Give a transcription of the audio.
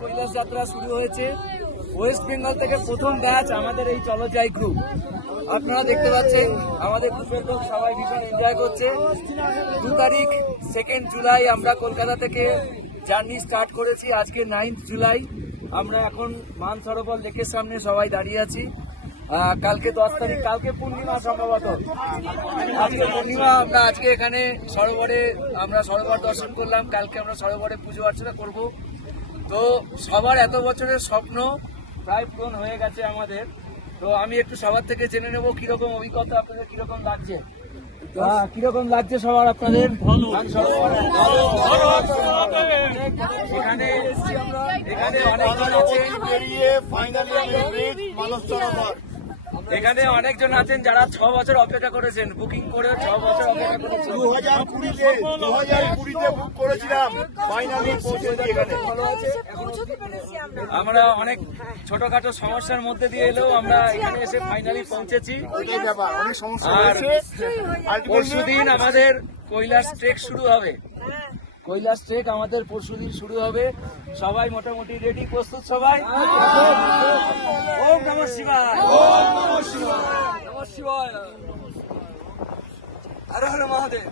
কৈলাস যাত্রা শুরু হয়েছে। ওয়েস্ট বেঙ্গল থেকে প্রথম ব্যাচ আমাদের এই চলো যাই গ্রুপ। আপনারা দেখতে পাচ্ছেন আমাদের গ্রুপের লোক সবাই ভীষণ এনজয় করছে। 2 তারিখ 2 জুলাই আমরা কলকাতা থেকে জার্নি স্টার্ট করেছি। আজকে 9 জুলাই আমরা এখন মানসরোবর লেকের সামনে সবাই দাঁড়িয়ে আছি। কালকে 10 তারিখ, কালকে পূর্ণিমা সম্ভবত, আজকে পূর্ণিমা। আমরা আজকে এখানে সরোবরে সরোবর দর্শন করলাম। কালকে আমরা সরোবরে পুজো অর্চনা করব। তো সবার এত বছরের স্বপ্ন প্রায় পূরণ হয়ে গেছে আমাদের। তো আমি একটু সবার থেকে জেনে নেবো কিরকম অভিজ্ঞতা, আপনাদের কিরকম লাগছে, কিরকম লাগছে সবার আপনাদের। এখানে এসেছি আমরা, এখানে অনেকজন আছেন, এখানে অনেকজন আছেন যারা 6 বছর অপেক্ষা করেছেন, বুকিং করে 6 বছর অপেক্ষা করেছেন। 2020-তে বুক করেছিলাম, ফাইনালি পৌঁছেছি এখানে। আমরা অনেক ছোটখাটো সমস্যার মধ্যে দিয়ে এলেও আমরা এখানে এসে ফাইনালি পৌঁছেছি। আর পরশুদিন আমাদের কৈলাস ট্রেক শুরু হবে। কৈলাস ট্রেক আমাদের পরশুদিন শুরু হবে। সবাই মোটামুটি রেডি, প্রস্তুত সবাই? ওম নমঃ শিবায়, ওম নমঃ শিবায়, নমঃ শিবায়, হর হর মহাদেব।